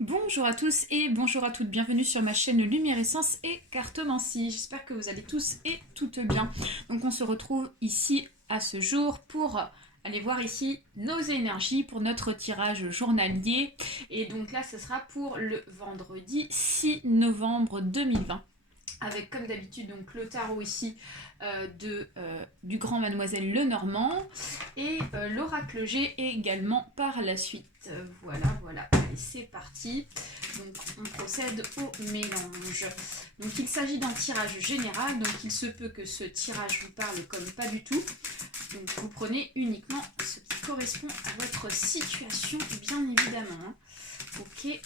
Bonjour à tous et bonjour à toutes, bienvenue sur ma chaîne Lumière-Essence et Cartomancie. J'espère que vous allez tous et toutes bien. Donc on se retrouve ici à ce jour pour aller voir ici nos énergies pour notre tirage journalier. Et donc là ce sera pour le vendredi 6 novembre 2020. Avec comme d'habitude donc le tarot ici du grand Mademoiselle Lenormand et l'oracle G également par la suite. Voilà, allez c'est parti. Donc on procède au mélange. Donc il s'agit d'un tirage général, donc il se peut que ce tirage vous parle comme pas du tout. Donc vous prenez uniquement ce qui correspond à votre situation bien évidemment. Ok, allez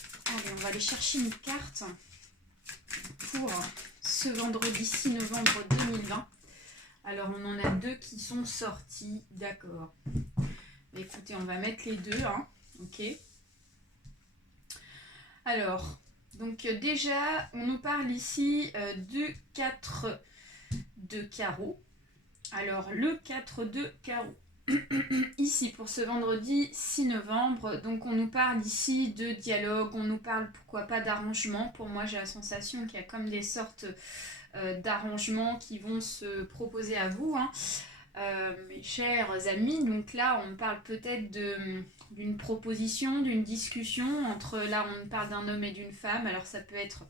on va aller chercher une carte pour ce vendredi 6 novembre 2020. Alors on en a deux qui sont sortis, d'accord. Écoutez, on va mettre les deux, hein. Ok. Alors, donc déjà, on nous parle ici du 4 de carreau. Alors, le 4 de carreau. Ici, pour ce vendredi 6 novembre, donc on nous parle ici de dialogue, on nous parle pourquoi pas d'arrangement. Pour moi, j'ai la sensation qu'il y a comme des sortes d'arrangements qui vont se proposer à vous, hein. Mes chers amis, donc là on parle peut-être d'une proposition, d'une discussion entre, là on parle d'un homme et d'une femme, alors ça peut être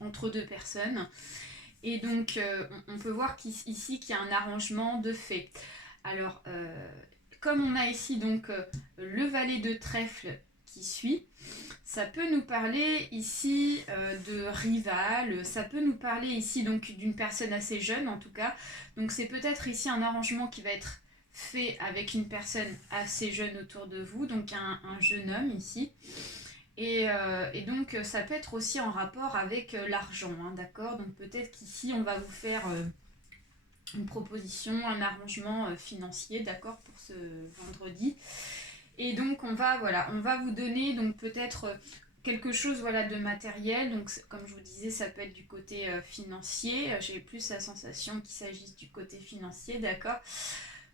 entre deux personnes, et donc on peut voir ici qu'il y a un arrangement de fait. Alors comme on a ici donc le valet de trèfle qui suit, ça peut nous parler ici de rival, ça peut nous parler ici donc d'une personne assez jeune en tout cas. Donc c'est peut-être ici un arrangement qui va être fait avec une personne assez jeune autour de vous, donc un jeune homme ici. Et donc ça peut être aussi en rapport avec l'argent, hein, d'accord. Donc peut-être qu'ici on va vous faire une proposition, un arrangement financier, d'accord, pour ce vendredi. Et donc on va vous donner donc peut-être quelque chose de matériel. Donc comme je vous disais, ça peut être du côté financier. J'ai plus la sensation qu'il s'agisse du côté financier, d'accord.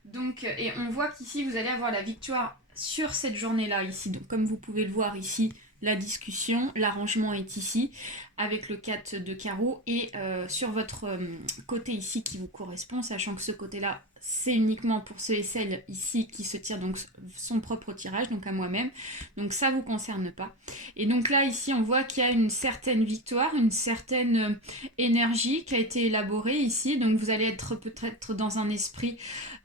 Donc et on voit qu'ici vous allez avoir la victoire sur cette journée-là ici. Donc comme vous pouvez le voir ici, la discussion, l'arrangement est ici avec le 4 de carreau et sur votre côté ici qui vous correspond, sachant que ce côté-là c'est uniquement pour ceux et celles ici qui se tirent donc son propre tirage, donc à moi-même, donc ça vous concerne pas. Et donc là ici on voit qu'il y a une certaine victoire, une certaine énergie qui a été élaborée ici, donc vous allez être peut-être dans un esprit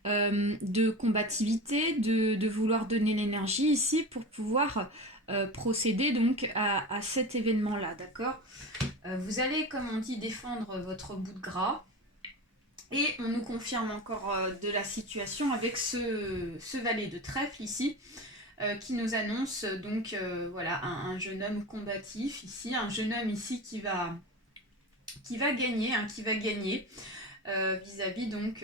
de combativité, de vouloir donner l'énergie ici pour pouvoir procéder donc à cet événement-là, d'accord. Vous allez, comme on dit, défendre votre bout de gras. Et on nous confirme encore de la situation avec ce valet de trèfle ici, qui nous annonce donc un jeune homme combatif ici, un jeune homme ici qui va gagner, hein, vis-à-vis donc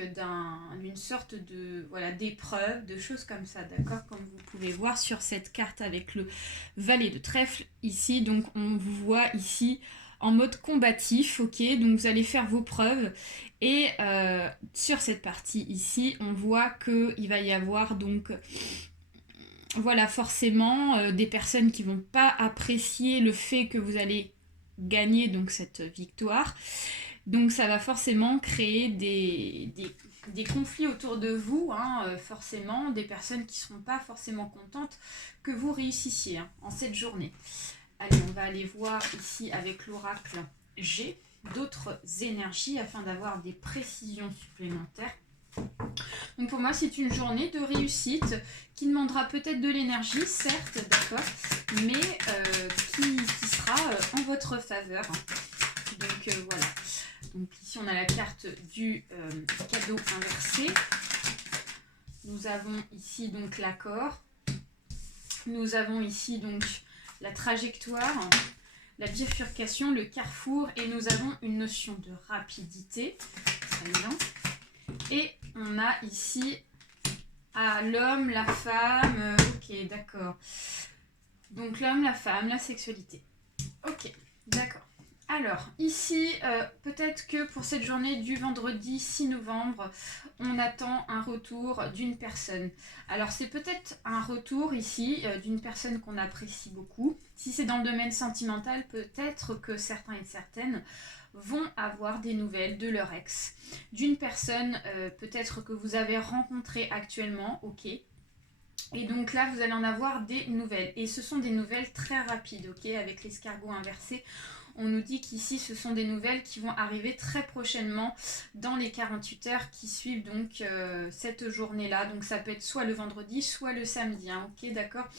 d'une sorte de d'épreuve, de choses comme ça, d'accord, comme vous pouvez voir sur cette carte avec le valet de trèfle ici. Donc on vous voit ici en mode combatif, ok, donc vous allez faire vos preuves et sur cette partie ici on voit qu'il va y avoir donc forcément des personnes qui vont pas apprécier le fait que vous allez gagner donc cette victoire. Donc ça va forcément créer des conflits autour de vous, hein, forcément, des personnes qui ne seront pas forcément contentes que vous réussissiez, hein, en cette journée. Allez, on va aller voir ici avec l'oracle G d'autres énergies afin d'avoir des précisions supplémentaires. Donc pour moi, c'est une journée de réussite qui demandera peut-être de l'énergie, certes, d'accord, mais qui sera en votre faveur. Donc voilà. Donc ici on a la carte du cadeau inversé. Nous avons ici donc l'accord. Nous avons ici donc la trajectoire, la bifurcation, le carrefour, et nous avons une notion de rapidité. Très bien. Et on a ici l'homme, la femme. Ok, d'accord. Donc l'homme, la femme, la sexualité. Ok, d'accord. Alors, ici, peut-être que pour cette journée du vendredi 6 novembre, on attend un retour d'une personne. Alors, c'est peut-être un retour ici d'une personne qu'on apprécie beaucoup. Si c'est dans le domaine sentimental, peut-être que certains et certaines vont avoir des nouvelles de leur ex. D'une personne peut-être que vous avez rencontrée actuellement, ok. Et donc là, vous allez en avoir des nouvelles. Et ce sont des nouvelles très rapides, ok, avec l'escargot inversé. On nous dit qu'ici, ce sont des nouvelles qui vont arriver très prochainement dans les 48 heures qui suivent donc cette journée-là. Donc ça peut être soit le vendredi, soit le samedi, hein, ok, d'accord.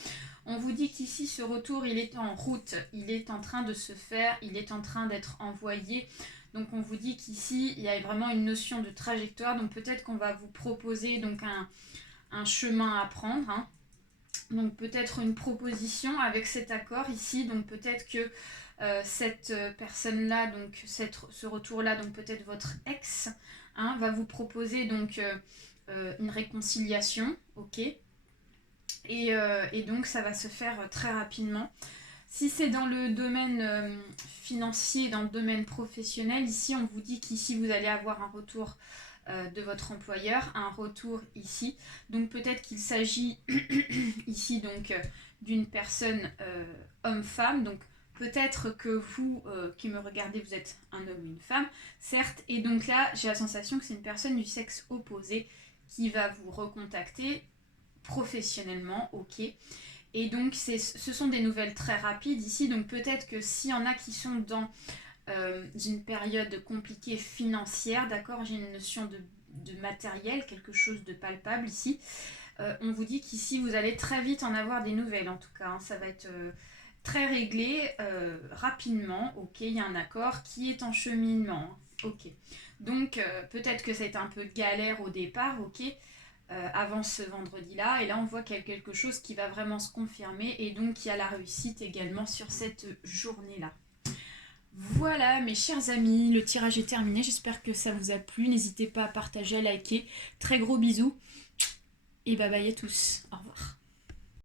On vous dit qu'ici, ce retour, il est en route, il est en train de se faire, il est en train d'être envoyé. Donc on vous dit qu'ici, il y a vraiment une notion de trajectoire. Donc peut-être qu'on va vous proposer donc un chemin à prendre, hein. Donc peut-être une proposition avec cet accord ici. Donc peut-être que cette personne-là, donc ce retour-là, donc peut-être votre ex, hein, va vous proposer donc une réconciliation, ok. Et donc ça va se faire très rapidement. Si c'est dans le domaine financier, dans le domaine professionnel, ici on vous dit qu'ici vous allez avoir un retour de votre employeur, un retour ici. Donc peut-être qu'il s'agit ici donc d'une personne homme-femme. Donc peut-être que vous qui me regardez, vous êtes un homme ou une femme, certes. Et donc là, j'ai la sensation que c'est une personne du sexe opposé qui va vous recontacter professionnellement, ok. Et donc ce sont des nouvelles très rapides ici. Donc peut-être que s'il y en a qui sont dans une période compliquée financière, d'accord, j'ai une notion de matériel, quelque chose de palpable ici. On vous dit qu'ici vous allez très vite en avoir des nouvelles en tout cas, hein. Ça va être très réglé rapidement, ok, il y a un accord qui est en cheminement, hein. Ok. Donc peut-être que ça a été un peu galère au départ, ok, avant ce vendredi-là, et là on voit qu'il y a quelque chose qui va vraiment se confirmer, et donc il y a la réussite également sur cette journée-là. Voilà mes chers amis, le tirage est terminé, j'espère que ça vous a plu, n'hésitez pas à partager, à liker, très gros bisous, et bye bye à tous, au revoir.